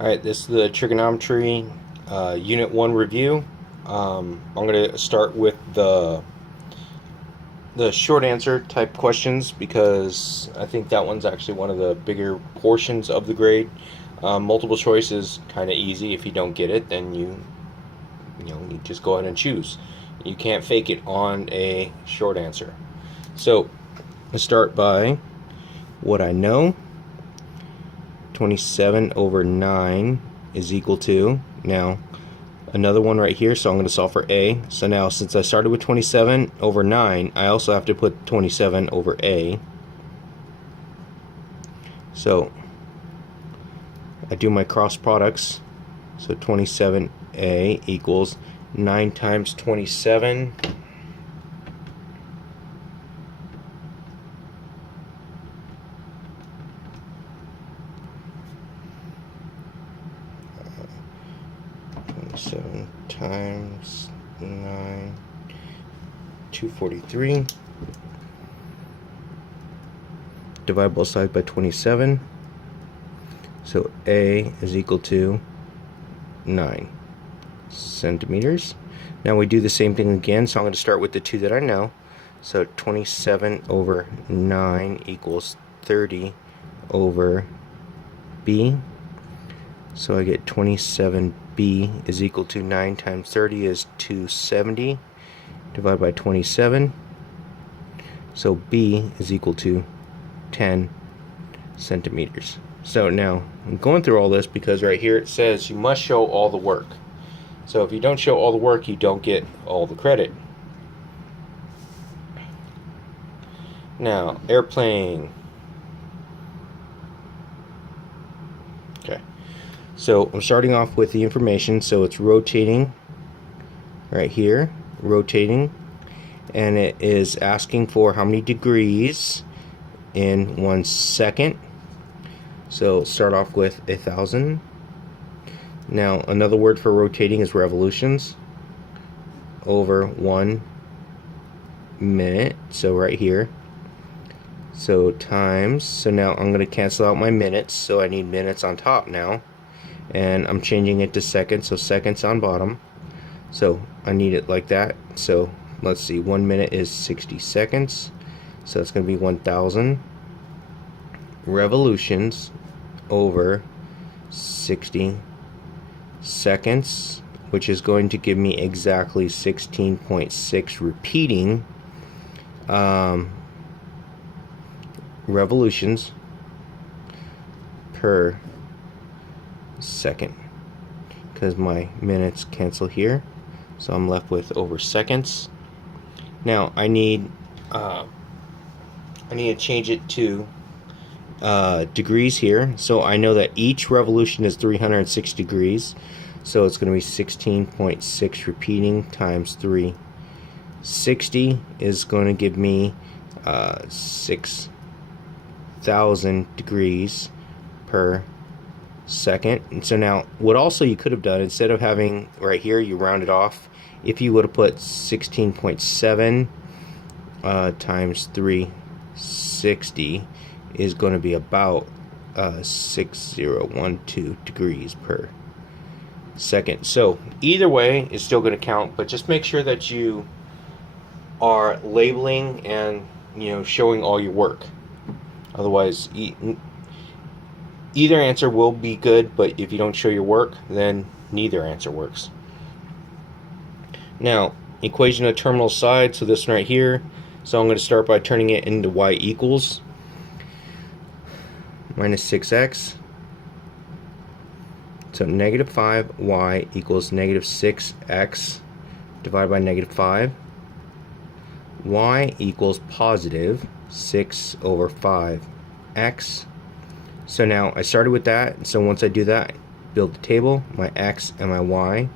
Alright, this is the trigonometry Unit 1 review. I'm going to start with the short answer type questions because I think that one's actually one of the bigger portions of the grade. Multiple choice is kind of easy. If you don't get it, then you just go ahead and choose. You can't fake it on a short answer. So let's start by what I know. 27 over 9 is equal to, now another one right here, so I'm going to solve for a. So now since I started with 27 over 9, I also have to put 27 over a. So I do my cross products. So 27a equals 9 times 27. Seven times 9, 243. Divide both sides by 27. So A is equal to 9 centimeters. Now we do the same thing again, so I'm going to start with the two that I know. So 27 over 9 equals 30 over B. So I get 27B is equal to 9 times 30 is 270 divided by 27. So B is equal to 10 centimeters. So now I'm going through all this because right here it says you must show all the work. So if you don't show all the work, you don't get all the credit. Now, airplane. Okay. So I'm starting off with the information. So it's rotating right here, rotating, and it is asking for how many degrees in 1 second. So start off with 1,000. Now another word for rotating is revolutions over 1 minute. So right here. So times, so now I'm going to cancel out my minutes, so I need minutes on top now. And I'm changing it to seconds, so seconds on bottom. So I need it like that. So let's see, 1 minute is 60 seconds. So it's going to be 1,000 revolutions over 60 seconds, which is going to give me exactly 16.6 repeating revolutions per second, because my minutes cancel here, so I'm left with over seconds. Now I need to change it to degrees here, so I know that each revolution is 306 degrees, so it's going to be 16.6 repeating times 360 is going to give me 6,000 degrees per second. And so now what also you could have done, instead of having right here you round it off, if you would have put 16.7 times 360 is going to be about 6012 degrees per second. So either way is still going to count, but just make sure that you are labeling and showing all your work. Otherwise either answer will be good, but if you don't show your work, then neither answer works. Now, equation of terminal side, so this one right here. So I'm going to start by turning it into y equals minus 6x. So negative 5y equals negative 6x divided by negative 5. Y equals positive 6 over 5x. So now I started with that, so once I do that, build the table, my x and my y.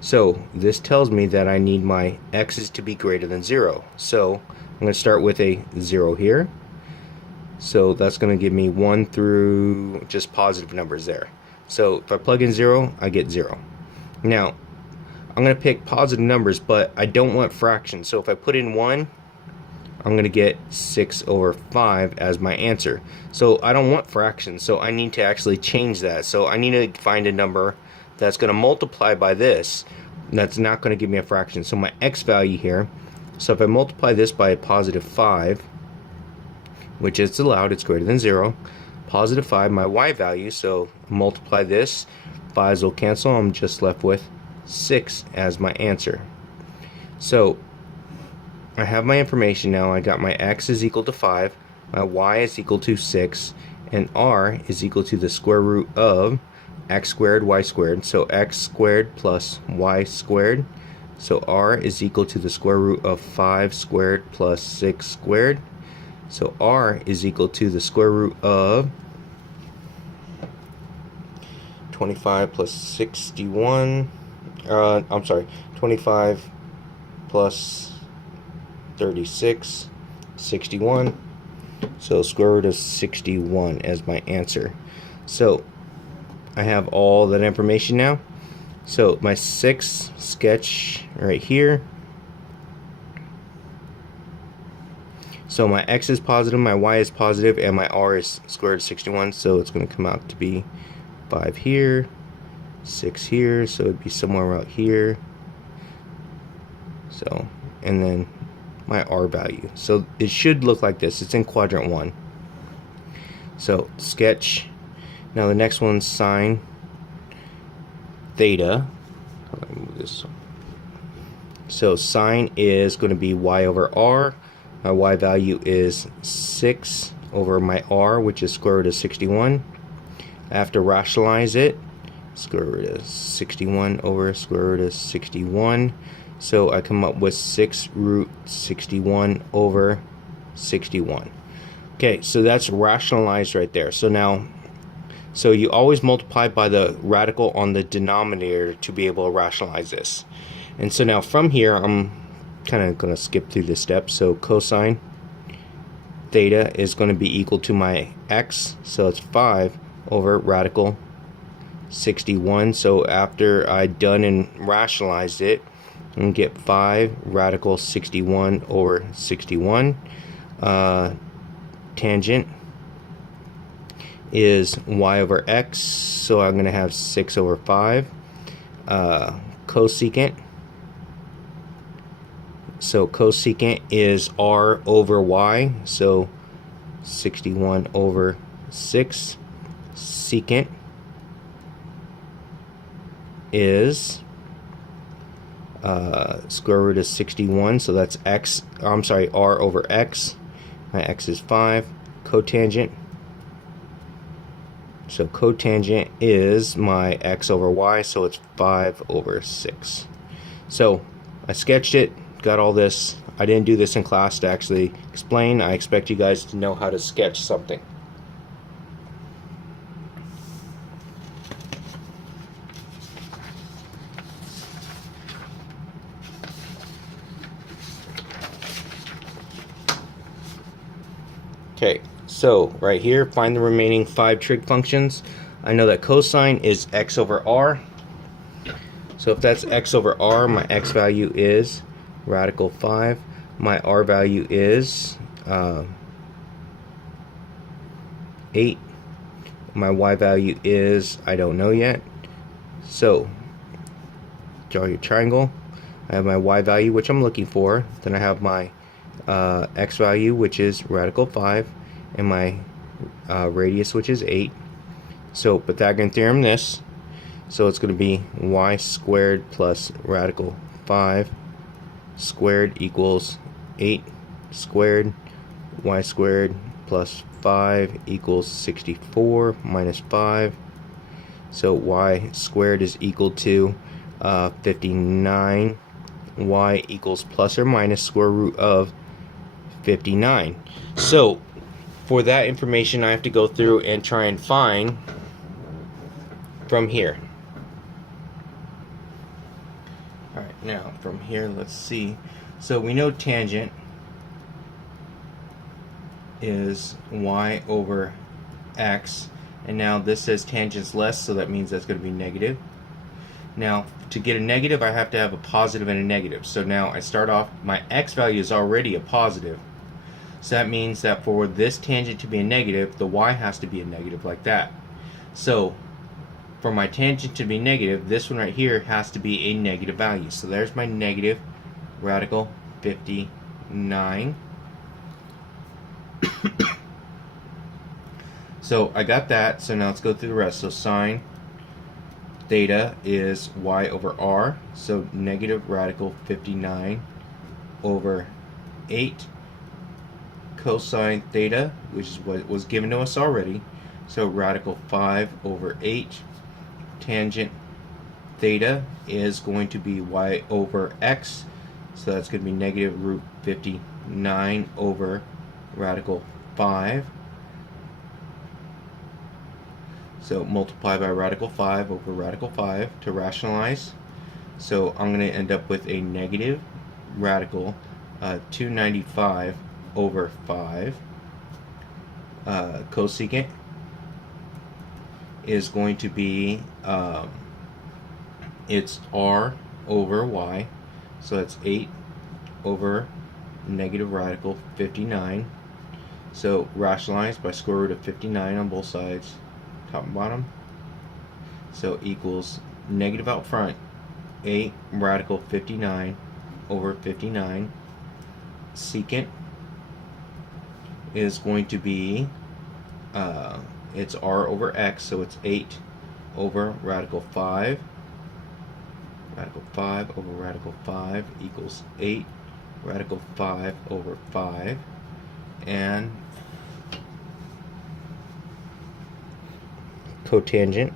So this tells me that I need my x's to be greater than 0. So I'm going to start with a 0 here. So that's going to give me 1 through just positive numbers there. So if I plug in 0, I get 0. Now I'm going to pick positive numbers, but I don't want fractions. So if I put in 1, I'm going to get 6 over 5 as my answer. So I don't want fractions, so I need to actually change that. So I need to find a number that's going to multiply by this. That's not going to give me a fraction. So my x value here, so if I multiply this by a positive 5, which is allowed, it's greater than 0, positive 5, my y value, so multiply this, 5's will cancel, I'm just left with 6 as my answer. So I have my information now. I got my x is equal to 5, my y is equal to 6, and r is equal to the square root of x squared, y squared. So x squared plus y squared. So r is equal to the square root of 5 squared plus 6 squared. So r is equal to the square root of 25 plus 61. I'm sorry, 25 plus 36, 61. So square root of 61 as my answer. So I have all that information now. So my 6 sketch right here. So my x is positive, my y is positive, and my r is square root of 61. So it's going to come out to be 5 here, 6 here. So it'd be somewhere out here. So, and then my r value. So it should look like this. It's in quadrant 1. So sketch. Now the next one's sine theta. Let me move this. So sine is going to be y over r. My y value is 6 over my r, which is square root of 61. I have to rationalize it. Square root of 61 over square root of 61. So I come up with 6 root 61 over 61. Okay, so that's rationalized right there. So now, so you always multiply by the radical on the denominator to be able to rationalize this. And so now from here, I'm kind of going to skip through this step. So cosine theta is going to be equal to my x. So it's 5 over radical 61. So after I done and rationalized it, and get 5 radical 61 over 61. Tangent is y over x, so I'm going to have 6 over 5. Cosecant, so cosecant is r over y, so 61 over 6. Secant is square root of 61, so that's x, I'm sorry, r over x. My x is 5. Cotangent, so cotangent is my x over y, so it's 5 over 6. So I sketched it, got all this. I didn't do this in class to actually explain. I expect you guys to know how to sketch something. Okay, so right here, find the remaining 5 trig functions. I know that cosine is x over r. So if that's x over r, my x value is radical 5. My r value is 8. My y value is, I don't know yet. So draw your triangle. I have my y value, which I'm looking for. Then I have my x value, which is radical 5, and my radius, which is 8. So Pythagorean theorem this. So it's going to be y squared plus radical 5 squared equals 8 squared. Y squared plus 5 equals 64 minus 5. So y squared is equal to 59. Y equals plus or minus square root of 59. So for that information, I have to go through and try and find from here. Alright, now from here, let's see. So we know tangent is y over x, and now this says tangent's less, so that means that's going to be negative. Now, to get a negative, I have to have a positive and a negative. So now I start off, my x value is already a positive. So that means that for this tangent to be a negative, the y has to be a negative like that. So for my tangent to be negative, this one right here has to be a negative value. So there's my negative radical 59. So I got that. So now let's go through the rest. So sine theta is y over r. So negative radical 59 over 8 cosine theta, which is what was given to us already. So radical 5 over 8. Tangent theta is going to be y over x. So that's going to be negative root 59 over radical 5. So multiply by radical 5 over radical 5 to rationalize. So I'm going to end up with a negative radical 295 over 5. Cosecant is going to be, it's r over y. So that's 8 over negative radical 59. So rationalize by square root of 59 on both sides, top and bottom. So equals negative out front, 8 radical 59 over 59. Secant is going to be, it's r over x, so it's 8 over radical 5. Radical 5 over radical 5 equals 8 radical 5 over 5. And cotangent.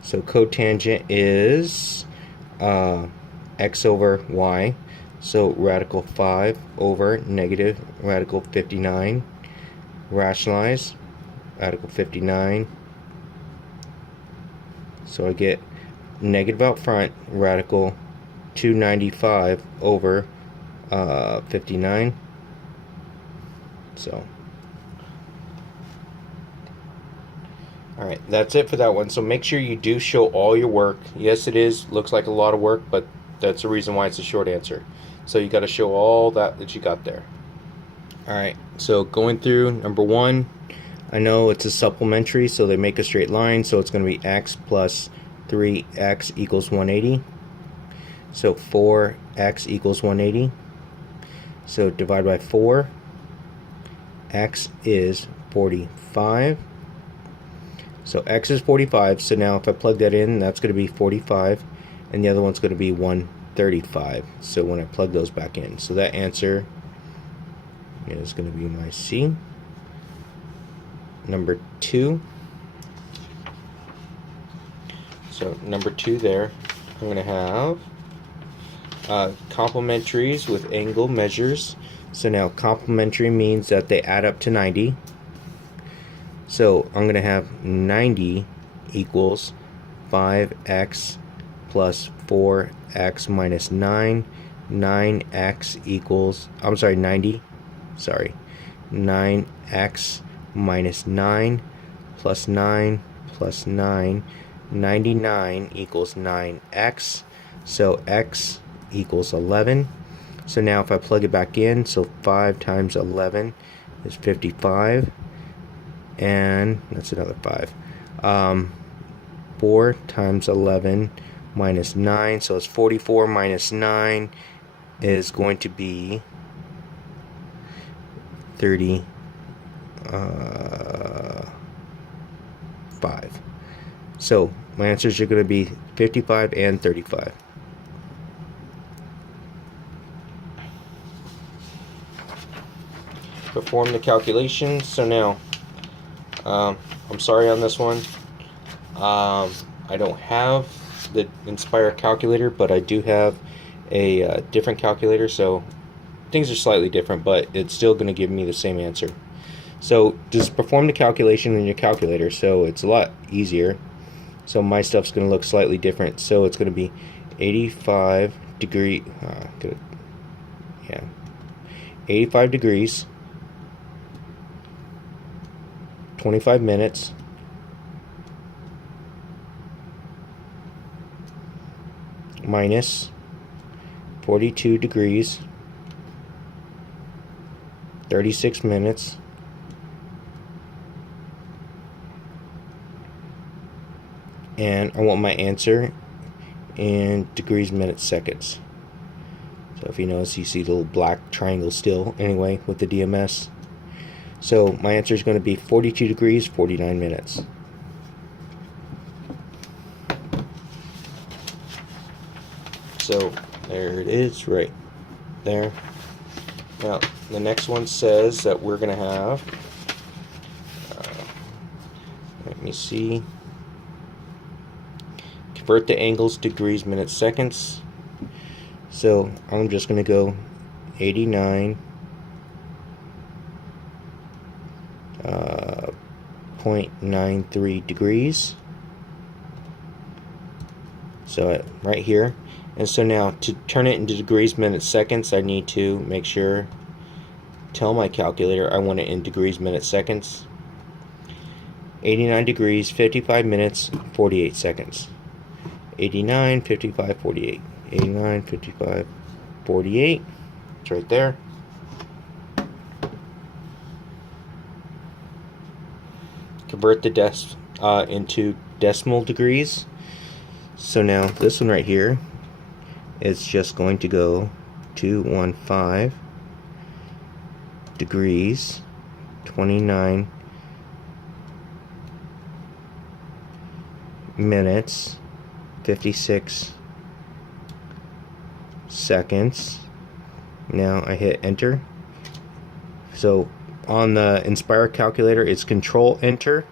So cotangent is x over y. So radical 5 over negative radical 59. Rationalize radical 59. So I get negative out front, radical 295 over 59. So alright, that's it for that one. So make sure you do show all your work. Yes, it looks like a lot of work, but that's the reason why it's a short answer. So you got to show all that you got there. Alright, so going through number 1, I know it's a supplementary, so they make a straight line, so it's going to be x plus 3x equals 180. So 4x equals 180. So divide by 4. X is 45. So x is 45, so now if I plug that in, that's going to be 45, and the other one's going to be 135. So when I plug those back in, so that answer is going to be my C. Number 2. So number 2 there, I'm going to have complementaries with angle measures. So now complementary means that they add up to 90. So I'm going to have 90 equals 5x plus 4x minus 9. 9x equals, 90. Sorry. 9x minus 9 plus 9 plus 9. 99 equals 9x. So x equals 11. So now if I plug it back in, so 5 times 11 is 55. And that's another 5. 4 times 11 minus 9, so it's 44 minus 9 is going to be 35. So my answers are going to be 55 and 35. Perform the calculations. So now I'm sorry on this one. I don't have the Inspire calculator, but I do have a different calculator, so things are slightly different, but it's still going to give me the same answer. So just perform the calculation in your calculator, so it's a lot easier. So my stuff's going to look slightly different. So it's going to be 85 degree, 85 degrees, 25 minutes, minus 42 degrees, 36 minutes. And I want my answer in degrees, minutes, seconds. So if you notice, you see the little black triangle still, anyway, with the DMS. So my answer is going to be 42 degrees, 49 minutes. So there it is, right there. Now, the next one says that we're going to have, let me see, convert the angles to degrees, minutes, seconds. So I'm just going to go 89.93 degrees. So right here. And so now to turn it into degrees, minutes, seconds, I need to make sure, tell my calculator I want it in degrees, minutes, seconds. 89 degrees, 55 minutes, 48 seconds. 89, 55, 48. 89, 55, 48. It's right there. Convert the into decimal degrees. So now this one right here is just going to go 215 degrees, 29 minutes, 56 seconds. Now I hit enter. So on the Inspire calculator, it's Control Enter.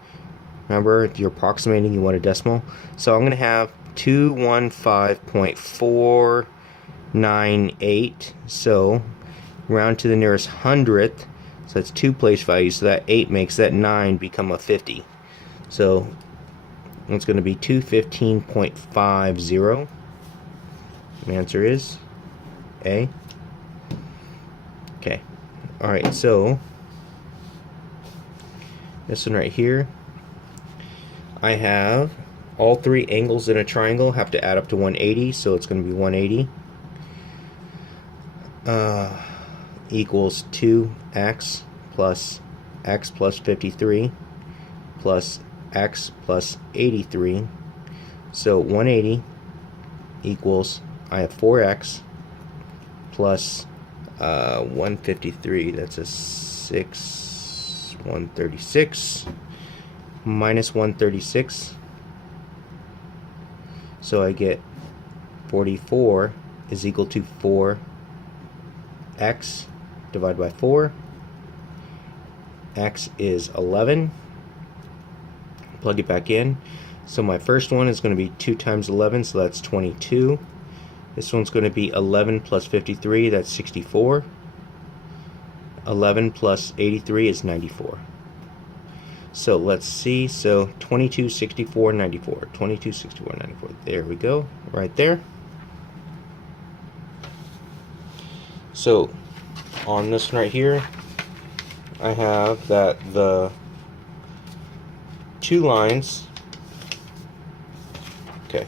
Remember, you're approximating, you want a decimal. So I'm going to have 215.498. So round to the nearest hundredth. So that's two place values. So that 8 makes that 9 become a 50. So it's going to be 215.50. The answer is A. Okay. Alright, so this one right here, I have all three angles in a triangle have to add up to 180, so it's going to be 180 equals 2x plus 53 plus x plus 83. So 180 equals, I have 4x plus 153, that's a 136 minus 136. So I get 44 is equal to 4x divided by 4. X is 11. Plug it back in. So my first one is going to be 2 times 11, so that's 22. This one's going to be 11 plus 53, that's 64. 11 plus 83 is 94. So let's see, so 22, 64, 94. 22, 64, 94. There we go, right there. So on this one right here, I have that the two lines, okay,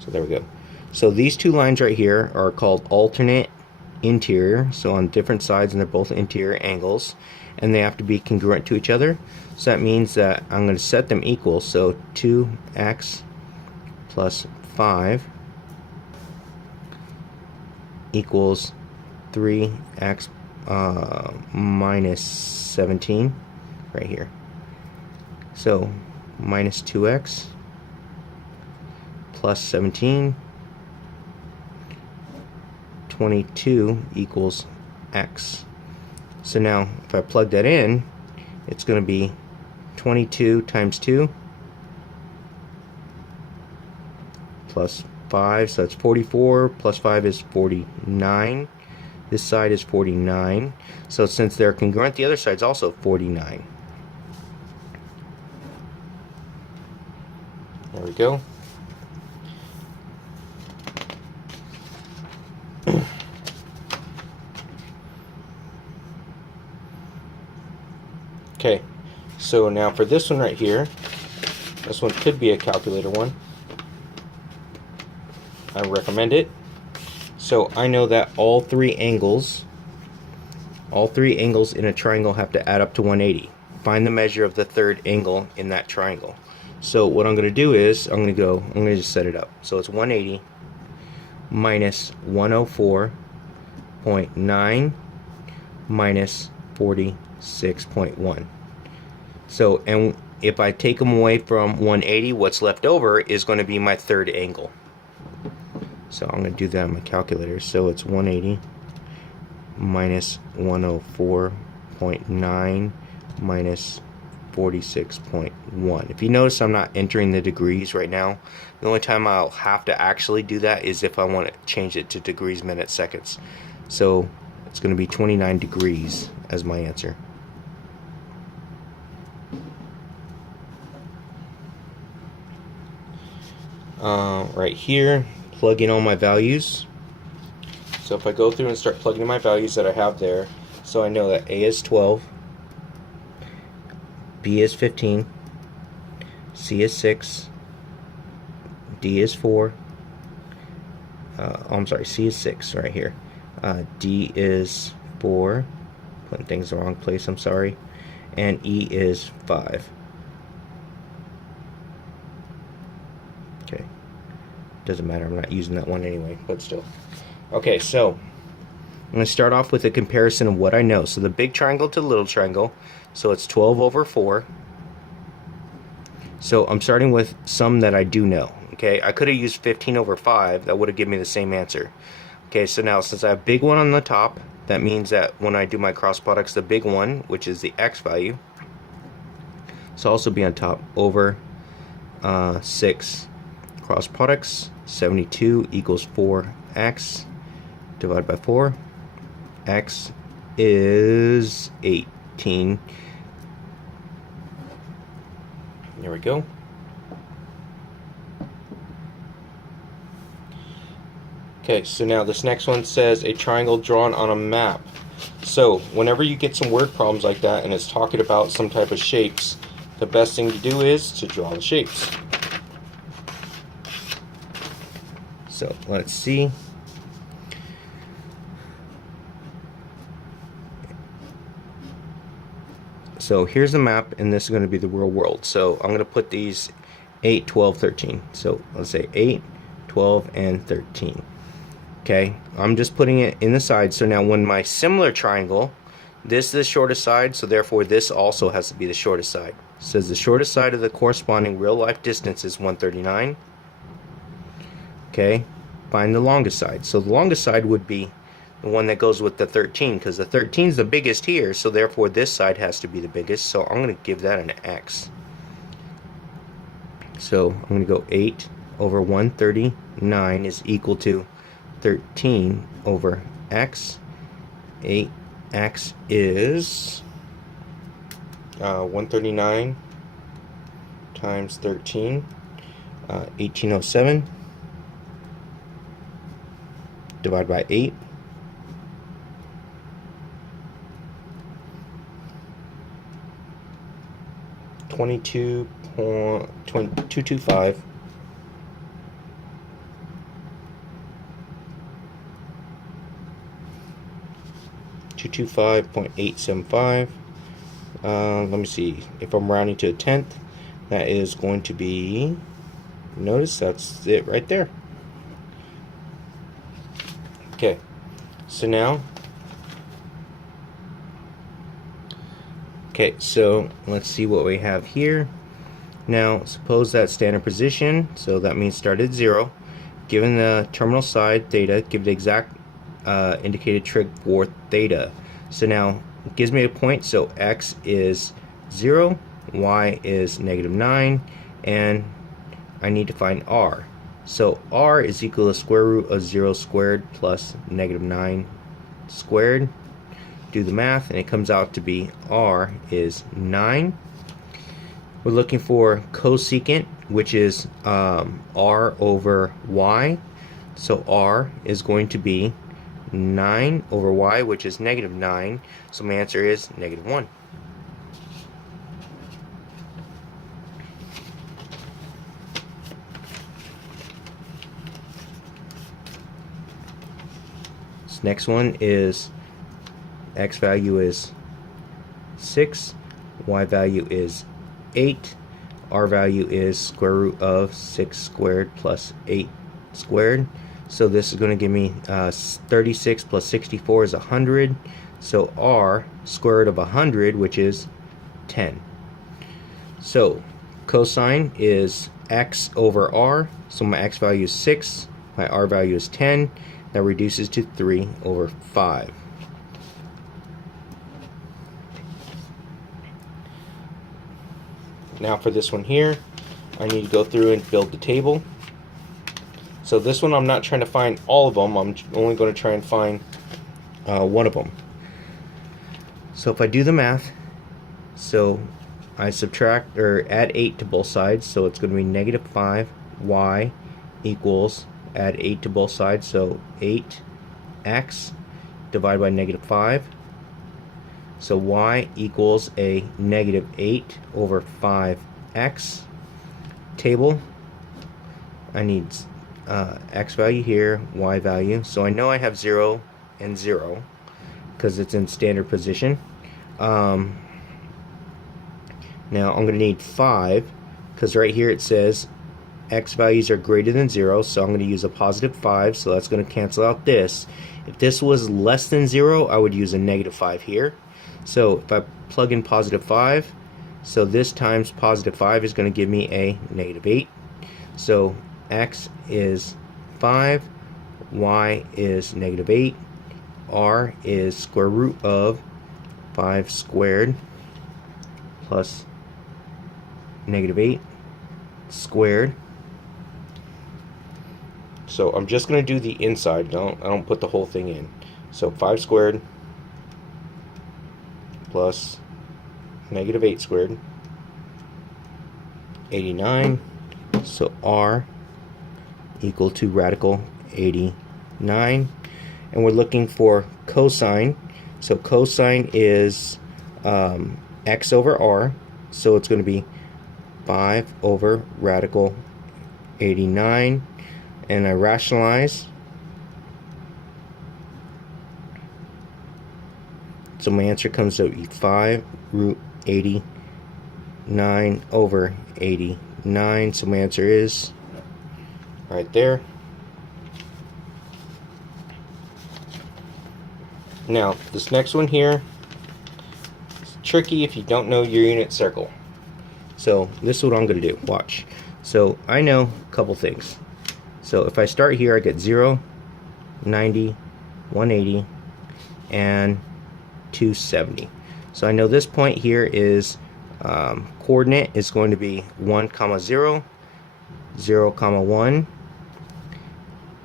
so there we go. So these two lines right here are called alternate interior, so on different sides, and they're both interior angles, and they have to be congruent to each other. So that means that I'm going to set them equal, so 2x plus 5 equals 3x minus 17 right here. So minus 2x plus 17, 22 equals x. So now if I plug that in, it's going to be 22 times 2 plus 5, so that's 44, plus 5 is 49. This side is 49. So since they're congruent, the other side's also 49. There we go. Okay, so now for this one right here, this one could be a calculator one. I recommend it. So I know that all three angles All three angles in a triangle have to add up to 180. Find the measure of the third angle in that triangle. So what I'm going to do is I'm going to just set it up. So it's 180 minus 104.9 minus 46.1. So, and if I take them away from 180, what's left over is going to be my third angle. So I'm going to do that on my calculator. So it's 180 minus 104.9 minus 46.1. If you notice, I'm not entering the degrees right now. The only time I'll have to actually do that is if I want to change it to degrees, minutes, seconds. So it's going to be 29 degrees as my answer. Right here, plug in all my values. So if I go through and start plugging in my values that I have there, so I know that A is 12, B is 15, C is 6, D is 4, I'm sorry, C is 6 right here, D is 4, putting things in the wrong place, I'm sorry, and E is 5. Okay, doesn't matter, I'm not using that one anyway, but still. Okay, so I'm going to start off with a comparison of what I know. So the big triangle to the little triangle, so it's 12 over 4. So I'm starting with some that I do know. Okay, I could have used 15 over 5, that would have given me the same answer. Okay, so now since I have big one on the top, that means that when I do my cross products, the big one, which is the x value, so also be on top, over 6 cross products, 72 equals 4x divided by 4. X is 18. There we go. Okay, so now this next one says a triangle drawn on a map. So whenever you get some word problems like that and it's talking about some type of shapes, the best thing to do is to draw the shapes. So let's see. So here's the map, and this is going to be the real world. So I'm going to put these 8, 12, 13. So let's say 8, 12, and 13. Okay, I'm just putting it in the side. So now when my similar triangle, this is the shortest side, so therefore this also has to be the shortest side. It says the shortest side of the corresponding real life distance is 139. Okay, find the longest side. So the longest side would be the one that goes with the 13, because the 13 is the biggest here, so therefore this side has to be the biggest, so I'm going to give that an X. So I'm going to go 8 over 139 is equal to 13 over X. 8X is 139 times 13, 1807, divided by 8. 22.225 225.875. Let me see, if I'm rounding to a tenth, that is going to be, notice that's it right there. Okay, so now, okay, so let's see what we have here. Now suppose that standard position, so that means start at 0. Given the terminal side theta, give the exact indicated trig for theta. So now it gives me a point, so x is 0, y is -9, and I need to find r. So r is equal to square root of 0 squared plus -9 squared. Do the math and it comes out to be r is 9. We're looking for cosecant, which is r over y. So r is going to be 9 over y, which is -9. So my answer is -1. This next one is x value is 6, y value is 8, r value is square root of 6 squared plus 8 squared. So this is going to give me 36 plus 64 is 100. So r square root of 100, which is 10. So cosine is x over r. So my x value is 6, my r value is 10. That reduces to 3 over 5. Now for this one here, I need to go through and build the table. So this one I'm not trying to find all of them, I'm only going to try and find one of them. So if I do the math, so I subtract or add 8 to both sides, so it's going to be negative 5y equals, add 8 to both sides, so 8x divided by negative 5. So y equals a negative 8 over 5x. Table, I need x value here, y value. So I know I have 0 and 0 because it's in standard position. Now I'm going to need 5 because right here it says x values are greater than 0, so I'm going to use a positive 5, so that's going to cancel out this. If this was less than 0, I would use a negative 5 here. So if I plug in positive 5, so this times positive 5 is going to give me a negative 8. So x is 5, y is negative 8, r is square root of 5 squared plus negative 8 squared. So I'm just going to do the inside, I don't put the whole thing in. So 5 squared plus negative 8 squared, 89. So r equal to radical 89. And we're looking for cosine. So cosine is x over r. So it's going to be 5 over radical 89. And I rationalize. So my answer comes out to be 5 root 89 over 89. So my answer is right there. Now, this next one here is tricky if you don't know your unit circle. So this is what I'm going to do. Watch. So I know a couple things. So if I start here, I get 0, 90, 180, and 270. So I know this point here is coordinate is going to be 1, 0, 0, 1,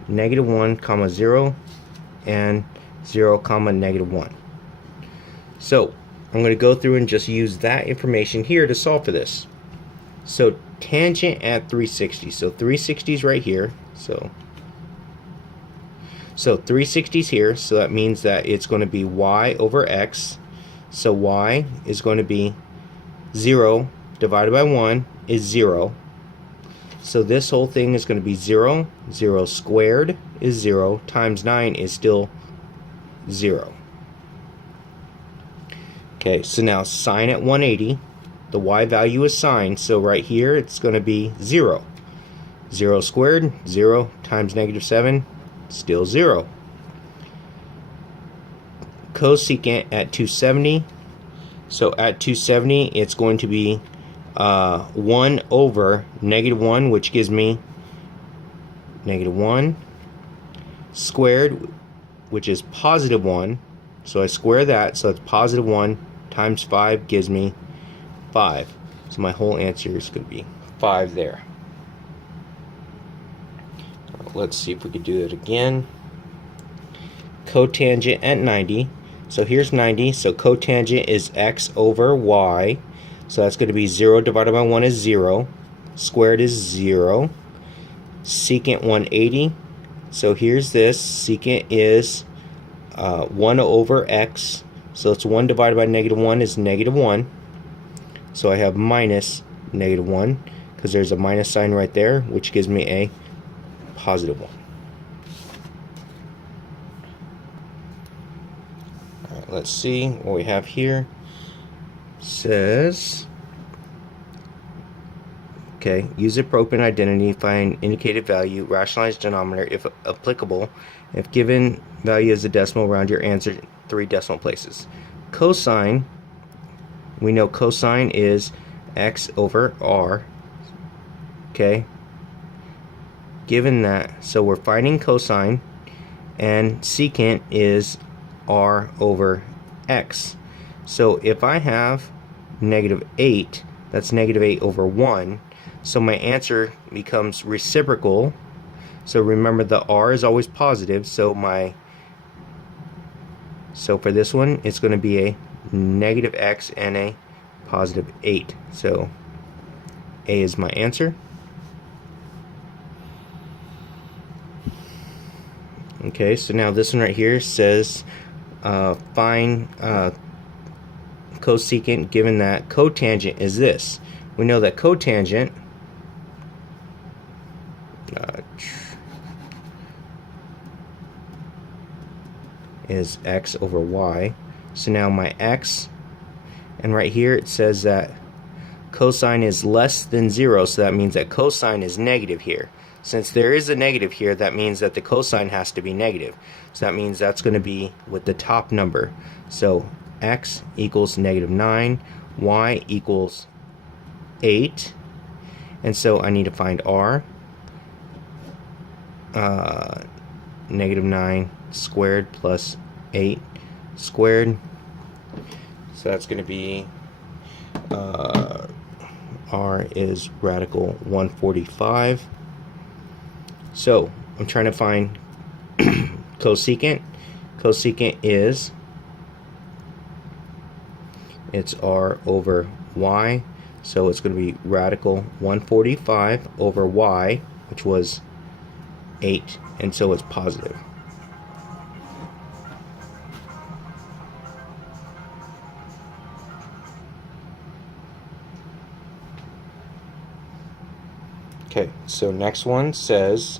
negative 1, 0, and 0, negative 1. So I'm going to go through and just use that information here to solve for this. So tangent at 360. So 360 is right here. So 360 is here. So that means that it's going to be y over x. So y is going to be 0 divided by 1 is 0. So this whole thing is going to be 0. 0 squared is 0 times 9 is still 0. Okay, so now sine at 180, the y value is sine, so right here it's going to be 0. 0 squared, 0 times negative 7, still 0. Cosecant at 270, so at 270 it's going to be 1 over negative 1, which gives me negative 1 squared, which is positive 1. So I square that, so it's positive 1 times 5 gives me 5. So my whole answer is going to be 5 there. Let's see if we could do it again. Cotangent at 90. So here's 90. So cotangent is x over y. So that's going to be 0 divided by 1 is 0. Squared is 0. Secant 180. So here's this. Secant is 1 over x. So it's 1 divided by negative 1 is negative 1. So I have minus negative 1 because there's a minus sign right there, which gives me a positive 1. Alright, let's see what we have here. Says, okay, use appropriate identity, find indicated value, rationalize denominator if applicable. If given value is a decimal, round your answer 3 decimal places. Cosine, we know cosine is x over r. Okay, given that, so we're finding cosine, and secant is r over x. So if I have -8, that's -8 over 1. So my answer becomes reciprocal. So remember, the r is always positive. So for this one, it's going to be a -x and a +8. So A is my answer. Okay, so now this one right here says find cosecant given that cotangent is this. We know that cotangent is x over y. So now my x, and right here it says that cosine is less than 0, so that means that cosine is negative here. Since there is a negative here, that means that the cosine has to be negative. So that means that's going to be with the top number. So x equals -9, y equals 8, and so I need to find r. -9 squared plus 8 squared. So that's going to be r is radical 145. So I'm trying to find cosecant. Cosecant is, it's r over y, so it's going to be radical 145 over y, which was 8, and so it's positive. Okay, so next one says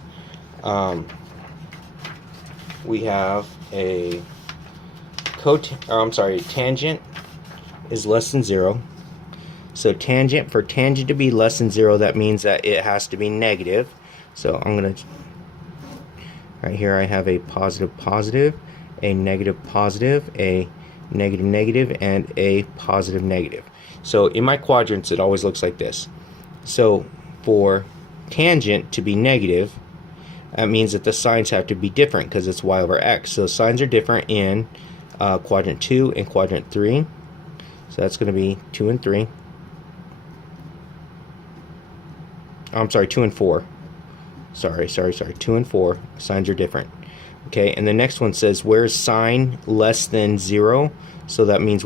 we have a tangent is less than 0. So for tangent to be less than 0, that means that it has to be negative. So I'm going to, right here I have a positive positive, a negative positive, a negative negative, and a positive negative. So in my quadrants it always looks like this. So for tangent to be negative, that means that the signs have to be different because it's y over x. So signs are different in quadrant 2 and quadrant 3. So that's going to be 2 and 3. I'm sorry, 2 and 4. Sorry. 2 and 4. Signs are different. Okay, and the next one says, where is sign less than 0? So that means where